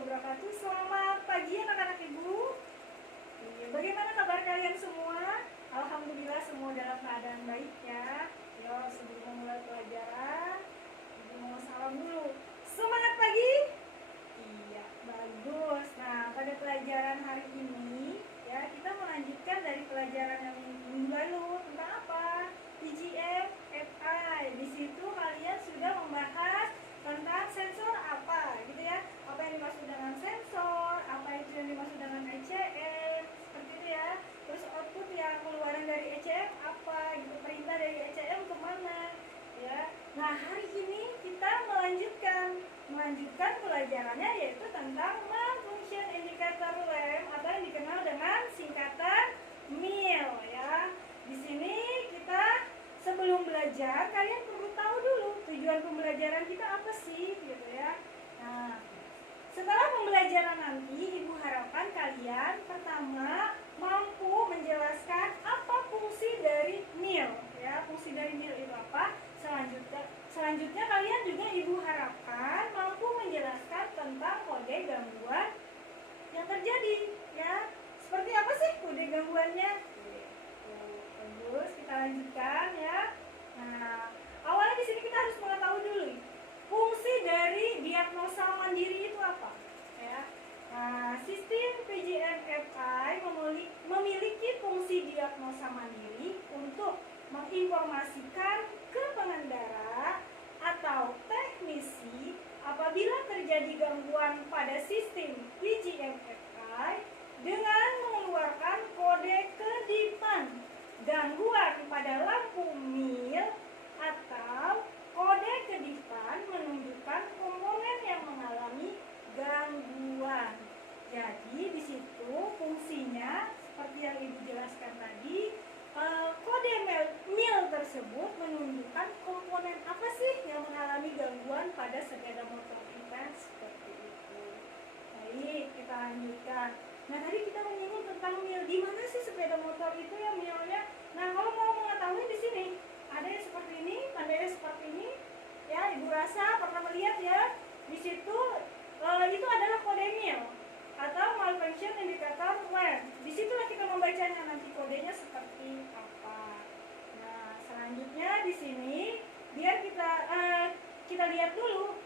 wabarakatuh. Selamat pagi anak-anak ibu. Bagaimana kabar kalian semua? Alhamdulillah semua dalam keadaan baik ya. Yo, sebelum memulai pelajaran, ibu mau salam dulu. Semangat pagi. Iya, bagus. Nah, pada pelajaran hari ini ya kita melanjutkan dari pelajaran yang minggu lalu tentang apa? PGM FI. Di situ kalian sudah membahas tentang sensor apa gitu ya, apa yang dimaksud dengan sensor, apa itu yang dimaksud dengan ECM, seperti itu ya. Terus output yang keluaran dari ECM apa gitu, perintah dari ECM kemana ya. Nah, hari ini kita melanjutkan pelajarannya, yaitu tentang Malfunction Indicator Lamp atau yang dikenal dengan singkatan MIL ya. Di sini kita sebelum belajar, kalian perlu tahu dulu tujuan pembelajaran kita apa sih, gitu ya. Nah, setelah pembelajaran nanti, ibu harapkan kalian pertama mampu menjelaskan apa fungsi dari MIL, ya. Fungsi dari MIL itu apa? Selanjutnya kalian juga ibu harapkan mampu menjelaskan tentang kode gangguan yang terjadi, ya. Seperti apa sih kode gangguannya? Terus kita lanjutkan ya. Nah, awalnya di sini kita harus mengetahui dulu fungsi dari diagnosa mandiri itu apa, ya. Nah, sistem PGM-FI memiliki fungsi diagnosa mandiri untuk menginformasikan ke pengendara atau teknisi apabila terjadi gangguan pada sistem PGM-FI dengan mengeluarkan kode kedipan, gangguan pada lampu MIL, atau kode kedipan menunjukkan komponen yang mengalami gangguan. Jadi di situ fungsinya seperti yang ibu jelaskan tadi, kode MIL tersebut menunjukkan komponen apa sih yang mengalami gangguan pada sepeda motor kita, seperti itu. Baik, kita lanjutkan. Nah, tadi kita menyinggung tentang MIL. Di mana sih sepeda motor itu ya MIL-nya? Nah, kalau mau mengetahui di sini ada yang seperti ini, tandanya seperti ini. Ya, ibu rasa pernah melihat ya. Di situ itu adalah kode MIL atau Malfunction Indicator Lamp. Di situlah kita membacanya nanti kodenya seperti apa. Nah, selanjutnya di sini biar kita lihat dulu.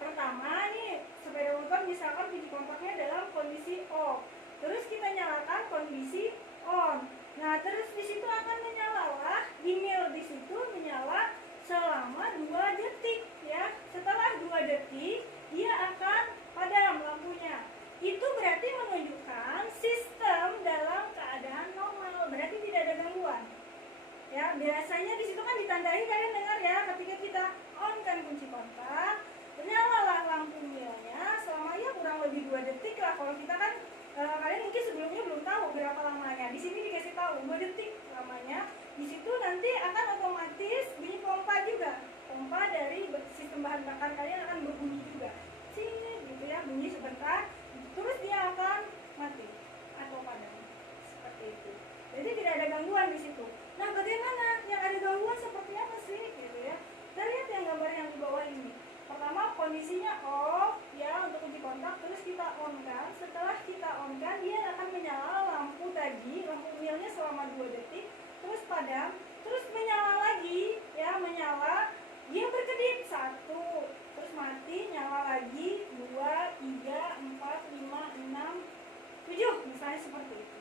Pertama nih, sepeda motor misalkan kunci kontaknya dalam kondisi off. Terus kita nyalakan kondisi on. Nah, terus di situ akan menyala di MIL di situ menyala selama 2 detik ya. Setelah 2 detik dia akan padam lampunya. Itu berarti menunjukkan sistem dalam keadaan normal, berarti tidak ada gangguan. Ya, biasanya di situ kan ditandai, kalian dengar ya, ketika kita on kan kunci kontak, nyalalah lampu MIL-nya selama ya kurang lebih 2 detik lah. Kalau kita kan kalian mungkin sebelumnya belum tahu berapa lamanya. Di sini dikasih tahu 2 detik lamanya. Di situ nanti akan otomatis bunyi pompa juga. Pompa dari sistem bahan bakar kalian akan berbunyi juga. Cing gitu ya, bunyi sebentar. Terus dia akan mati atau padam. Seperti itu. Jadi tidak ada gangguan di situ. Nah, bagaimana yang ada gangguan seperti apa sih gitu ya? Kita lihat yang gambar yang di bawah ini. Pertama kondisinya off ya untuk kunci kontak, terus kita on kan. Setelah kita on kan dia akan menyala lampu tadi, lampu MIL-nya selama 2 detik, terus padam, terus menyala lagi ya, menyala, dia berkedip 1, terus mati, nyala lagi 2, 3, 4, 5, 6, 7 misalnya seperti itu.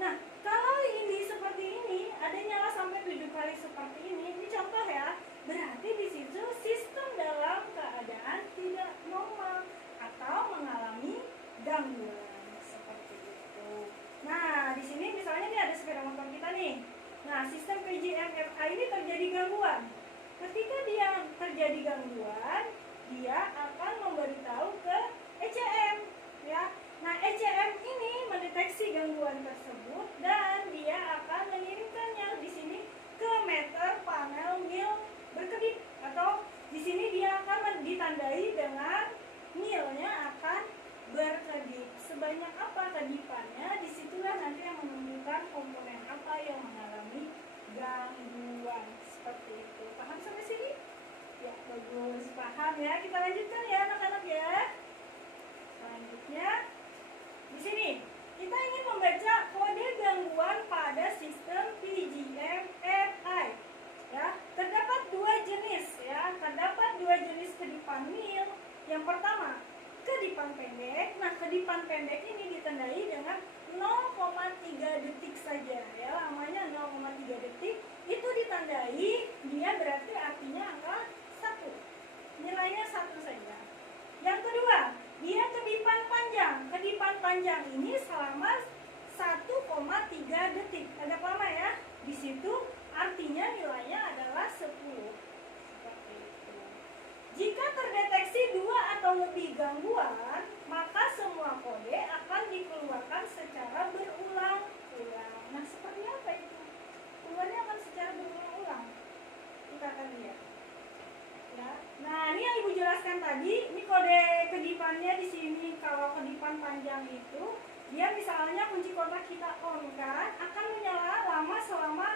Nah, kalau ini seperti ini, ada nyala sampai 7 kali seperti ini contoh ya. Berarti di situ sistem dalam keadaan tidak normal atau mengalami gangguan seperti itu. Nah, di sini misalnya nih ada sepeda motor kita nih. Nah, sistem PGM-FI ini terjadi gangguan. Ketika dia terjadi gangguan, dia akan memberitahu ke ECM ya. Nah, ECM ini mendeteksi gangguan tersebut dan dia akan mengirimkannya di sini ke meter panel MIL berkedip, atau di sini dia akan ditandai dengan MIL-nya akan berkedip. Sebanyak apa kedipannya, disitulah nanti yang menunjukkan komponen apa yang mengalami gangguan. Seperti itu. Paham sampai sini? Ya, bagus. Paham ya. Kita lanjutkan ya anak-anak ya. Selanjutnya di sini kita ingin membaca kode gangguan pada sistem PGMFI. Ya, terdapat dua jenis ya, terdapat dua jenis kedipan mil. Yang pertama, kedipan pendek. Nah, kedipan pendek ini ditandai dengan 0,3 detik saja ya, lamanya 0,3 detik. Itu ditandai dia berarti artinya angka 1. Nilainya 1 saja. Yang kedua, dia kedipan panjang. Kedipan panjang ini selama 1,3 detik. Agak lama ya. Di situ artinya nilainya adalah 10. Seperti itu. Jika terdeteksi 2 atau lebih gangguan, maka semua kode akan dikeluarkan secara berulang-ulang. Nah, seperti apa itu? Keluarnya akan secara berulang-ulang. Kita akan lihat. Ya. Nah, ini yang Ibu jelaskan tadi, ini kode kedipannya di sini. Kalau kedipan panjang itu, dia misalnya kunci kontak kita on kan, akan menyala lama selama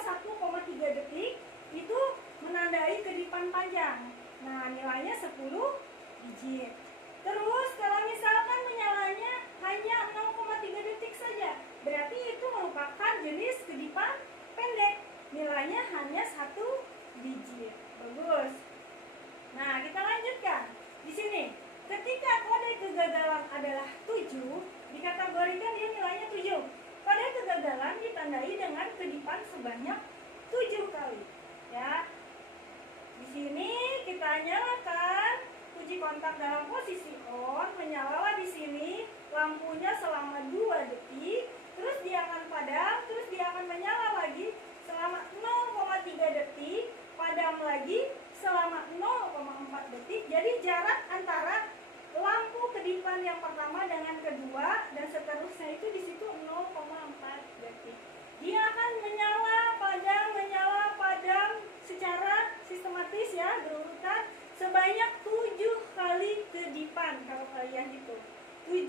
1,3 detik. Itu menandai kedipan panjang. Nah, nilainya 10 digit. Terus kalau misalkan menyalanya hanya 0,3 detik saja, berarti itu merupakan jenis kedipan pendek. Nilainya hanya 1 digit. Bagus. Nah, kita lanjutkan. Di sini, ketika kode kegagalan adalah 7, dikategorikan dia nilainya 7. Kode kegagalan ditandai dengan kedipan sebanyak 7 kali. Ya. Di sini kita nyalakan kunci kontak dalam posisi on, menyala di sini lampunya selama 2 detik, terus dia akan padam, terus dia akan menyala lagi selama 0,3 detik, padam lagi selama 0,4 detik. Jadi jarak antara lampu kedipan yang pertama dengan kedua dan seterusnya itu di situ 0,4 detik. Dia akan menyala, padam secara sistematis ya, berurutan sebanyak 7 kali kedipan. Kalau kalian hitung 7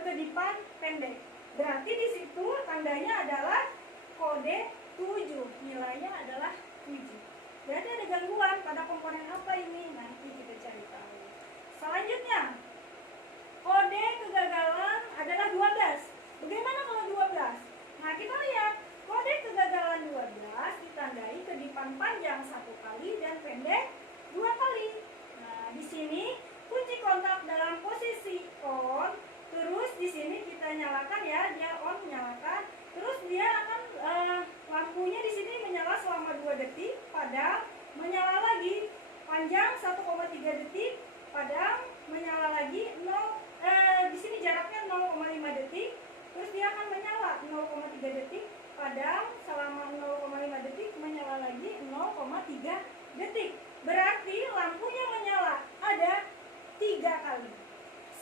kedipan pendek, berarti di situ tandanya adalah kode 7, nilainya adalah 7. Berarti ada gangguan pada komponen apa ini? Nanti kita cari tahu. Selanjutnya, kode kegagalan adalah 12. Bagaimana kalau 12? Nah, kita lihat kode kegagalan 12 ditandai kedipan panjang 1 kali dan pendek 2 kali. Nah, di sini kunci kontak dalam posisi on, terus di sini kita nyalakan ya, dia on, nyalakan. Terus dia akan lampunya di sini menyala selama 2 detik, padam, menyala lagi panjang 1,3 detik, padam, menyala lagi di sini jaraknya 0,5 detik, terus dia akan menyala 0,3 detik, padam selama 0,5 detik, menyala lagi 0,3 detik. Berarti lampunya menyala ada 3 kali.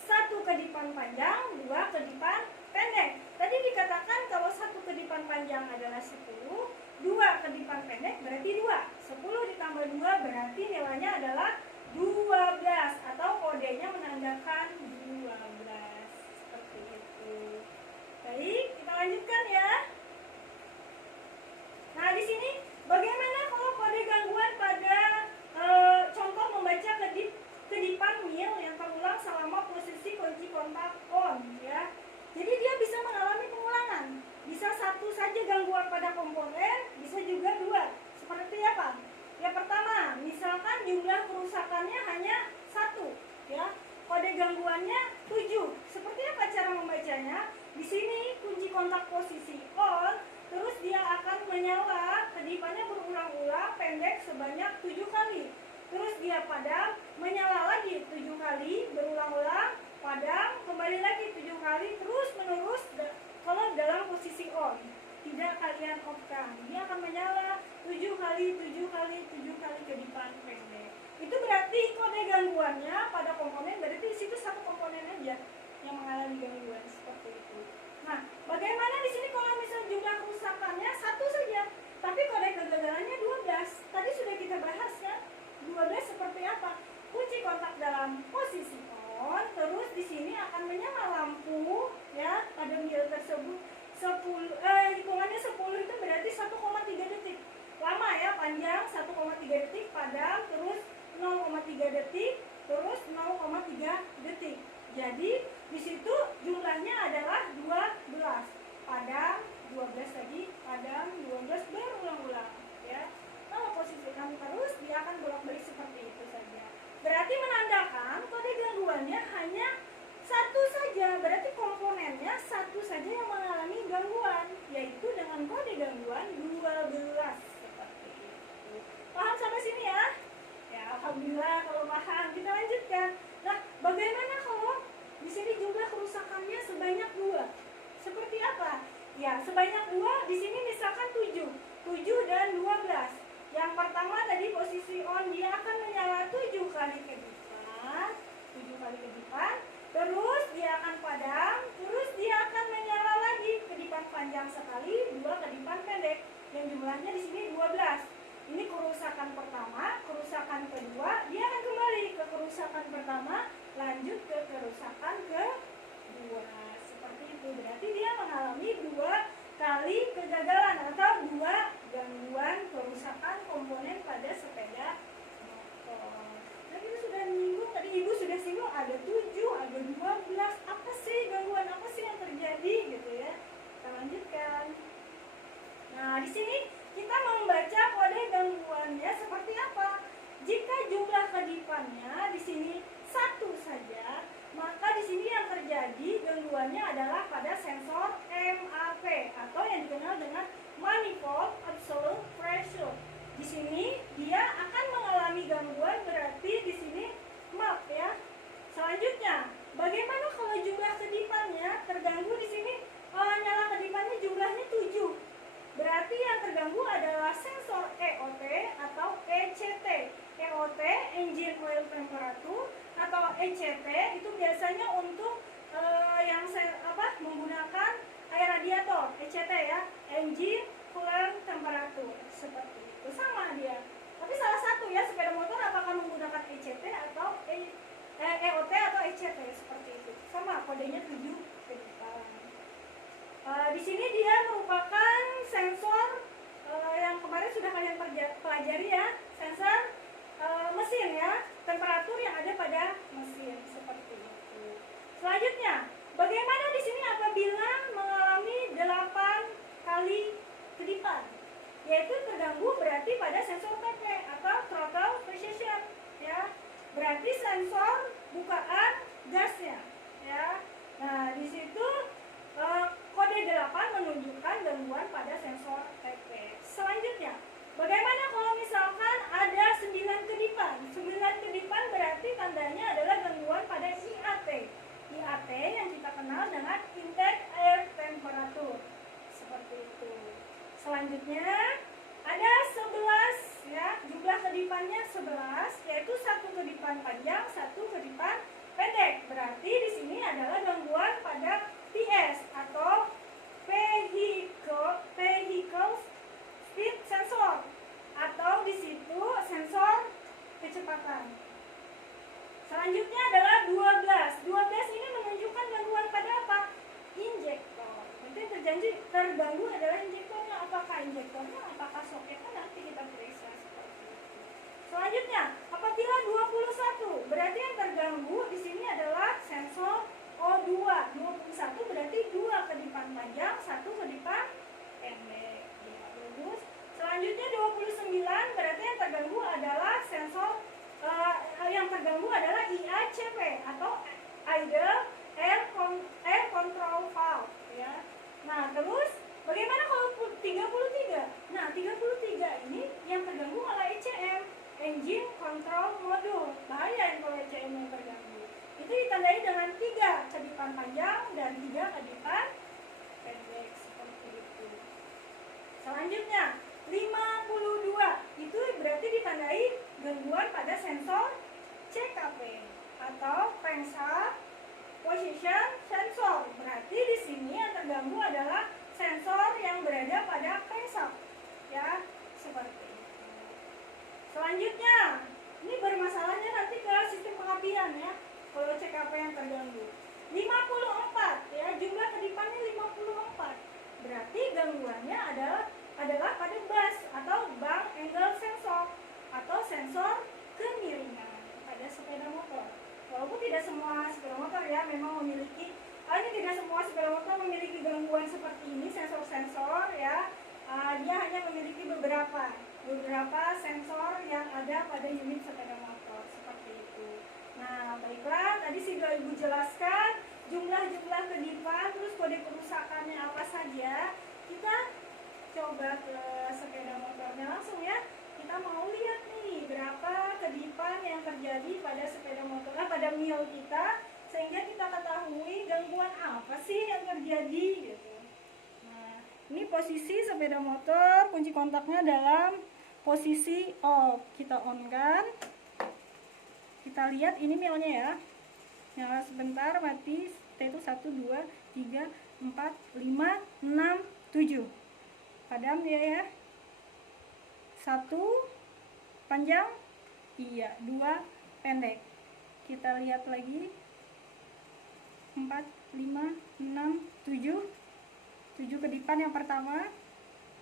1 kedipan panjang, 2 kedipan pendek. Tadi dikatakan kalau 1 kedipan panjang adalah 10, 2 kedipan pendek berarti 2. 10 ditambah 2 berarti nilainya adalah 12 atau kodenya menandakan 12. Seperti itu. Baik, kita lanjutkan ya. Nah, di sini bagaimana kalau kode gangguan pada contoh membaca kedipan mil yang terulang selama posisi kunci kontak on ya. Jadi dia bisa mengalami pengulangan. Bisa 1 saja gangguan pada komponen, bisa juga 2. Seperti apa? Yang pertama, misalkan jumlah kerusakannya hanya 1 ya. Kode gangguannya 7. Seperti apa cara membacanya? Di sini kunci kontak posisi on, terus dia akan menyala, kedipannya berulang-ulang pendek sebanyak 7 kali. Terus dia padam, menyala lagi 7 kali, berulang-ulang, padam, kembali lagi 7 kali, terus menerus kalau dalam posisi on. Tidak kalian off-kan, dia akan menyala 7 kali kedipan pendek. Itu berarti kode gangguannya pada komponen, berarti di situ 1 komponen aja yang mengalami gangguan seperti itu. Nah, bagaimana di sini kalau misalnya jumlah kerusakannya 1 saja, tapi kode kegagalannya 12. Tadi sudah kita bahas ya. 12 seperti apa? Kunci kontak dalam posisi on, terus di sini akan menyala lampu ya pada mil tersebut. Hitungannya 10 itu berarti 1,3 detik. Lama ya, panjang 1,3 detik, padam, terus 0,3 detik, terus 0,3 3 detik. Jadi di situ jumlahnya adalah 12. Padam, 12 lagi, padam, 12, berulang-ulang ya. Kalau posisi 6 terus, dia akan bolak-balik seperti itu saja. Berarti menandakan kode gangguannya hanya satu saja, berarti komponennya satu saja yang mengalami gangguan, yaitu dengan kode gangguan 12 seperti itu. Paham sampai sini ya? Ya, alhamdulillah kalau paham. Kita lanjutkan. Nah, bagaimana kalau di sini jumlah kerusakannya sebanyak 2? Seperti apa? Ya, sebanyak 2 di sini misalkan 7 dan 12. Yang pertama tadi posisi on, dia akan menyala 7 kali kedipan, 7 kali kedipan. Terus dia akan padam, terus dia akan menyala lagi kedipan panjang sekali, 2 kedipan pendek. Yang jumlahnya di sini 12. Ini kerusakan pertama, kerusakan kedua, dia akan kembali ke kerusakan pertama, lanjut ke kerusakan kedua. Seperti itu. Berarti dia mengalami 2 kali kegagalan atau 2 gangguan kerusakan komponen pada sepeda motor. Nah, kita sudah menyinggung, tadi Ibu sudah singgung ada 7, ada 12. Apa sih gangguan, apa sih yang terjadi gitu ya. Kita lanjutkan. Nah, di sini kita membaca kode gangguannya seperti apa. Jika jumlah kedipannya di sini 1 saja, maka di sini yang terjadi gangguannya adalah pada sensor MAP atau yang dikenal dengan manifold absolute pressure. Di sini dia akan mengalami gangguan, berarti di sini maaf ya. Selanjutnya, bagaimana kalau jumlah kedipannya terganggu di sini? Nyala kedipannya jumlahnya 7. Berarti yang terganggu adalah sensor EOT atau ECT. EOT, engine oil temperature, atau ECT itu biasanya untuk menggunakan air radiator. ECT ya, engine coolant temperature, seperti itu. Sama dia. Tapi salah satu ya, sepeda motor apakah menggunakan ECT atau EOT atau ECT, seperti itu. Sama, kodenya 7 kedipan. Di sini dia merupakan sensor yang kemarin sudah kalian pelajari ya, sensor mesin ya, temperatur yang ada pada mesin, seperti itu. Selanjutnya, bagaimana di sini apabila mengalami 8 kali kedipan? Yaitu terganggu berarti pada sensor PP atau throttle precision ya. Berarti sensor bukaan gasnya ya. Nah, di situ kode 8 menunjukkan gangguan pada sensor PP. Selanjutnya, bagaimana kalau misalkan ada 9 kedipan? 9 kedipan berarti tandanya adalah gangguan pada IAT. IAT yang kita kenal dengan intake air temperature. Seperti itu. Selanjutnya, ada 11 ya, jumlah kedipannya 11, yaitu 1 kedipan panjang, 1 kedipan pendek. Berarti di sini adalah gangguan pada PS atau vehicle speed sensor, atau di situ sensor kecepatan. Selanjutnya adalah 12. 12 ini menunjukkan gangguan pada apa? Injektor. Nanti terganggu adalah injektornya. Apakah injektornya, apakah soketnya, nanti kita periksa seperti itu. Selanjutnya, apabila 21, berarti yang terganggu di sini adalah sensor O2. 21 berarti 2 kedipan panjang, 1 kedipan pendek. Ya, bagus. Selanjutnya 29 berarti yang terganggu adalah sensor IACP atau idle air control valve ya. Nah, terus bagaimana kalau 33? Nah, 33 ini yang terganggu oleh ECM, engine control module. Bahaya kalau ECM yang terganggu. Itu ditandai dengan 3 kedipan panjang dan 3 kedipan pendek, seperti itu. Selanjutnya 52 itu berarti ditandai gangguan pada sensor CKP atau crankshaft position sensor. Berarti di sini yang terganggu adalah sensor yang berada pada crankshaft ya, seperti itu. Selanjutnya, ini bermasalahnya nanti ke sistem pengapian ya. Kalau CKP yang terganggu 54 ya, jumlah kedipannya 54. Berarti gangguannya adalah pada bus atau bank angle sensor atau sensor kemiringan pada sepeda motor. Walaupun tidak ini tidak semua sepeda motor memiliki gangguan seperti ini, sensor-sensor ya. Dia hanya memiliki beberapa sensor yang ada pada unit sepeda motor seperti itu. Nah, baiklah, tadi sudah Ibu jelaskan jumlah kedipan, terus kode kerusakannya apa saja. Kita coba ke sepeda motornya langsung ya. Kita mau lihat nih berapa kedipan yang terjadi pada sepeda motor, pada mil kita, sehingga kita ketahui gangguan apa sih yang terjadi gitu. Nah, ini posisi sepeda motor, kunci kontaknya dalam posisi off. Kita on kan. Kita lihat ini milnya ya. Nyala sebentar, mati. T itu 1, 2, 3, 4, 5, 6, 7. Padam dia ya. 1 panjang, iya. 2 pendek. Kita lihat lagi. 4, 5, 6, 7. 7 kedipan yang pertama.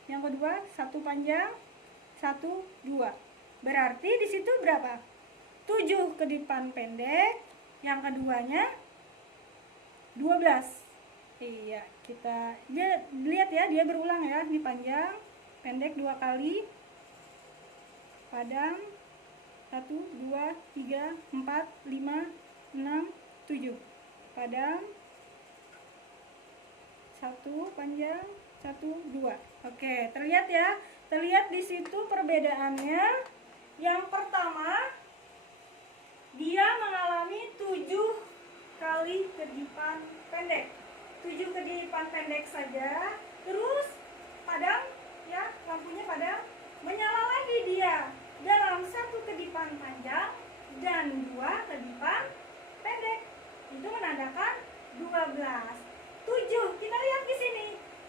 Yang kedua 1 panjang, 1, 2. Berarti di situ berapa? 7 kedipan pendek. Yang keduanya 12. Iya, dia lihat ya, dia berulang ya. Ini panjang, pendek 2 kali. Padam 1, 2, 3, 4, 5, 6, 7. Padam 1 panjang, 1, 2. Oke, terlihat ya. Terlihat di situ perbedaannya. Yang pertama, dia mengalami 7 kali kedipan pendek. 7 kedipan pendek saja. Terus padam ya, lampunya padam. Menyala lagi dia dalam 1 kedipan panjang dan 2 kedipan pendek. Itu menandakan 12. 7, kita lihat di sini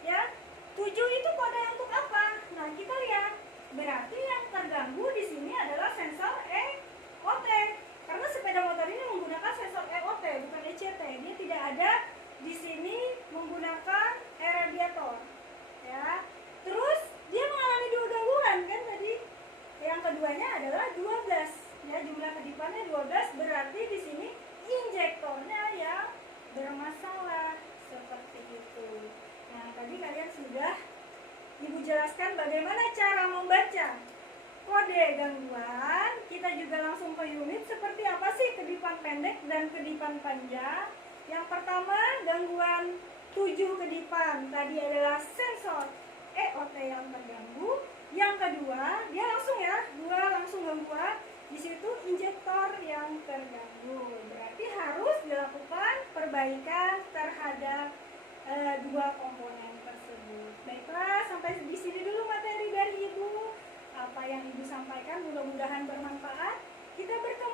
ya. 7 itu kode untuk apa? Nah, kita lihat. Berarti yang terganggu di sini adalah sensor EOT. Karena sepeda motor ini menggunakan sensor EOT, bukan ECT. Dia tidak ada di sini menggunakan radiator. Ya. Terus dia mengalami 2 gangguan kan tadi. Yang keduanya adalah 12. Ya, jumlah kedipannya 12, berarti di sini injektornya yang bermasalah seperti itu. Nah, tadi kalian sudah Ibu jelaskan bagaimana cara membaca kode gangguan. Kita juga langsung ke unit seperti apa sih kedipan pendek dan kedipan panjang. Yang pertama, gangguan 7 kedipan. Tadi adalah sensor EOT yang terganggu. Yang kedua, dia langsung ya, 2 langsung gangguan. Di situ injektor yang terganggu. Berarti harus dilakukan perbaikan terhadap 2 komponen tersebut. Baiklah, sampai di sini dulu materi dari Ibu. Apa yang Ibu sampaikan mudah-mudahan bermanfaat. Kita bertemu